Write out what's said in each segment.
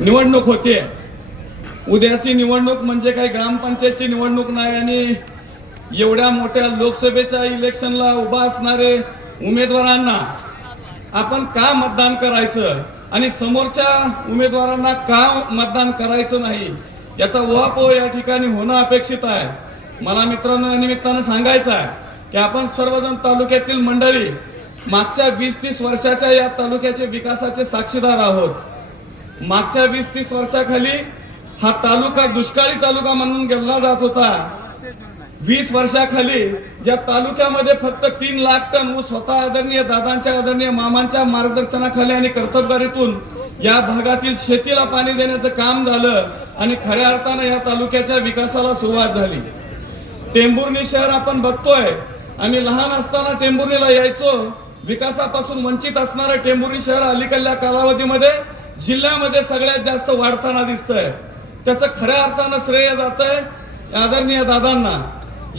निवडणूक होते. उद्याची निवडणूक म्हणजे काही ग्रामपंचायतची निवडणूक नाही आणि एवढ्या मोठ्या लोकसभेच्या इलेक्शनला उभा असणारे उमेदवारांना आपण का मतदान करायचं? आणि समोरच्या उमेदवारांना का मतदान करायचं नाही? याचा उहापोह या ठिकाणी होणं अपेक्षित आहे. मला मित्रांनो निमित्तानं सांगायचं आहे की आपण सर्वजण तालुक्यातील मंडळी मागच्या वीस तीस वर्षाच्या या तालुक्याचे विकासाचे साक्षीदार आहोत. मागच्या वीस तीस वर्षाखाली हा तालुका दुष्काळी तालुका म्हणून गणला जात होता. वीस वर्षाखाली या तालुक्यामध्ये फक्त तीन लाख टन ऊस होता आदरणीय दादांच्या आदरणीय मामांच्या मार्गदर्शनाखाली आणि कर्तबगारीतून या भागातील शेतीला पाणी देण्याचं काम झालं आणि खऱ्या अर्थानं या तालुक्याच्या विकासाला सुरुवात झाली. टेंभुर्णी शहर आपण बघतोय आम्ही लहान असताना टेंभुर्णीला यायचो. विकासापासून वंचित असणारं टेंभुर्णी शहर अलीकडल्या कालावधीमध्ये जिल्ह्यामध्ये सगळ्यात जास्त वाढताना दिसतंय. त्याचं खऱ्या अर्थानं श्रेय जात आहे आदरणीय दादांना.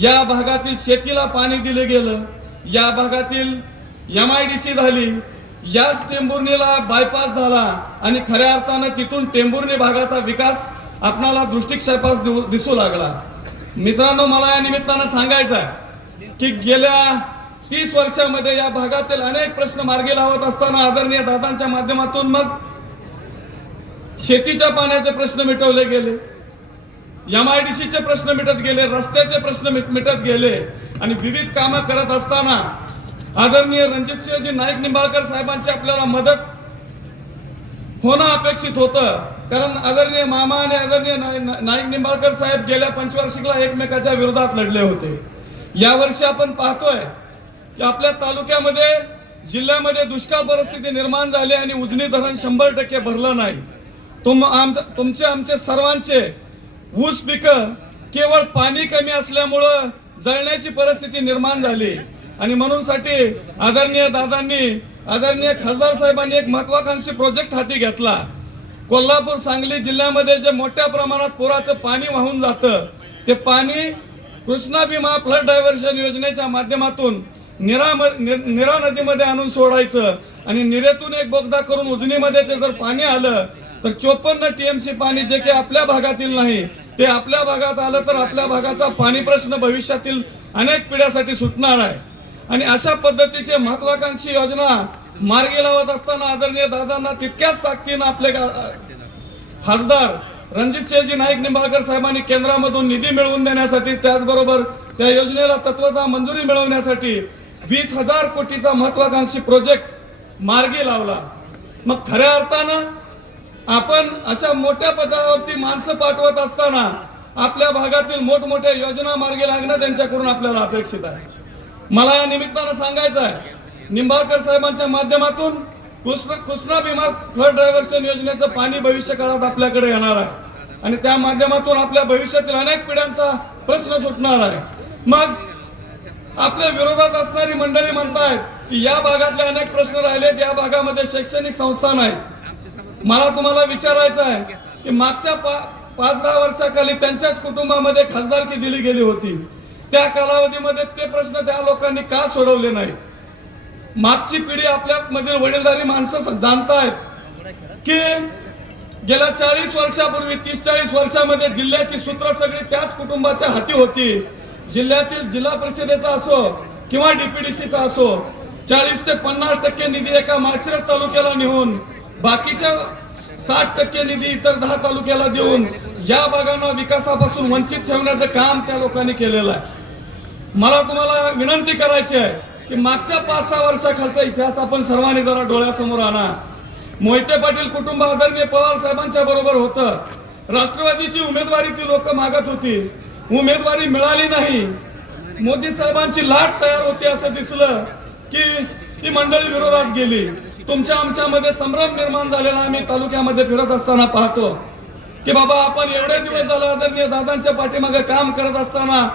या भागातील शेतीला पाणी दिलं गेलं. या भागातील एम आय डी सी झाली. याच टेंभुर्णीला बायपास झाला आणि खऱ्या अर्थानं तिथून टेंभुर्णी भागाचा विकास आपणाला दृष्टिक्षेपास दिसू लागला. मित्रांनो मला या निमित्तानं सांगायचं आहे की गेल्या तीस वर्षामध्ये या भागातील अनेक प्रश्न मार्गी लावत असताना आदरणीय दादांच्या माध्यमातून मग शेतीच्या पाण्याचे प्रश्न मिटवले गेले. एम आय डी सीचे प्रश्न मिटत गेले रस्त्याचे प्रश्न मिट- मिटत गेले. आणि विविध कामं करत असताना आदरणीय रणजितसिंहजी नाईक निंबाळकर साहेबांची आपल्याला मदत होणं अपेक्षित होतं. कारण आदरणीय मामा आणि आदरणीय नाय- नाईक निंबाळकर साहेब गेल्या पंचवार्षिकला एकमेकाच्या विरोधात लढले होते. यावर्षी आपण पाहतोय की आपल्या तालुक्यामध्ये जिल्ह्यामध्ये दुष्काळ परिस्थिती निर्माण झाली आणि उजनी धरण शंभर टक्के भरलं नाही. तुम आम तुमचे आमचे सर्वांचे ऊस पिकं केवळ पाणी कमी असल्यामुळं जळण्याची परिस्थिती निर्माण झाली. आणि म्हणून साठी आदरणीय दादांनी आदरणीय खासदार साहेबांनी एक महत्वाकांक्षी प्रोजेक्ट हाती घेतला. कोल्हापूर सांगली जिल्ह्यामध्ये जे मोठ्या प्रमाणात पुराचं पाणी वाहून जातं ते पाणी कृष्णा भीमा फ्लड डायव्हर्शन योजनेच्या माध्यमातून निरा नि- निरा नदीमध्ये आणून सोडायचं आणि निरेतून एक बोगदा करून उजनीमध्ये ते जर पाणी आलं तर चोपन्न टीएमसी पाणी जे की आपल्या भागातील नाही ते आपल्या भागात आलं तर आपल्या भागाचा पाणी प्रश्न भविष्यातील अनेक पिढ्यासाठी सुटणार आहे. आणि अशा पद्धतीचे महत्वाकांक्षी योजना मार्गी लावत असताना आदरणीय दादांना तितक्याच ताकदीनं आपले खासदार रणजित सिंहजी नाईक निंबाळकर साहेबांनी केंद्रामधून निधी मिळवून देण्यासाठी त्याचबरोबर त्या योजनेला तत्वता मंजुरी मिळवण्यासाठी वीस हजार कोटीचा महत्वाकांक्षी प्रोजेक्ट मार्गी लावला. मग खऱ्या अर्थानं आपण अशा मोठ्या पदावरती माणसं पाठवत असताना आपल्या भागातील मोठमोठ्या योजना मार्गी लागणं त्यांच्याकडून आपल्याला अपेक्षित आहे. मला या निमित्तानं सांगायचं आहे निंबाळकर साहेबांच्या माध्यमातून कृष्ण कृष्णा भीमा फ्लड डायव्हर्शन योजनेचं पाणी भविष्य काळात आपल्याकडे येणार आहे. आणि त्या माध्यमातून आपल्या भविष्यातील अनेक पिढ्यांचा प्रश्न सुटणार आहे. मग आपल्या विरोधात असणारी मंडळी म्हणतायत की या भागातले अनेक प्रश्न राहिलेत या भागामध्ये शैक्षणिक संस्था नाहीत मला तुम्हाला विचारायचं आहे की मागच्या पा पाच दहा वर्षाखाली त्यांच्याच कुटुंबामध्ये खासदारकी दिली गेली होती. त्या कालावधीमध्ये ते प्रश्न त्या लोकांनी का सोडवले नाही मागची पिढी आपल्या मधील वडीलधारी माणसं जाणतायत की गेल्या चाळीस वर्षापूर्वी तीस चाळीस वर्षामध्ये जिल्ह्याची सूत्र सगळी त्याच कुटुंबाच्या हाती होती. जिल्ह्यातील जिल्हा परिषदेचा असो किंवा डीपीडीसीचा असो चाळीस ते पन्नास टक्के निधी एका माळशिरस तालुक्याला नेऊन बाकीच्या साठ टक्के निधी इतर दहा तालुक्याला देऊन या भागांना विकासापासून वंचित ठेवण्याचं काम त्या लोकांनी केलेलं आहे. मला तुम्हाला विनंती करायची आहे की मागच्या पाच सहा वर्षाखालचा इतिहास आपण सर्वांनी जरा डोळ्यासमोर आणा. मोहिते पाटील कुटुंब आदरणीय पवार साहेबांच्या बरोबर होतं. राष्ट्रवादीची उमेदवारी ती लोक मागत होती. उमेदवारी मिळाली नाही. मोदी साहेबांची लाट तयार होती असं दिसलं की ती मंडळी विरोधात गेली. तुमच्या आमच्यामध्ये संभ्रम निर्माण झालेला आम्ही तालुक्यामध्ये फिरत असताना पाहतो. की बाबा आपण एवढे दिवस झालं आदरणीय दादांच्या पाठीमागे काम करत असताना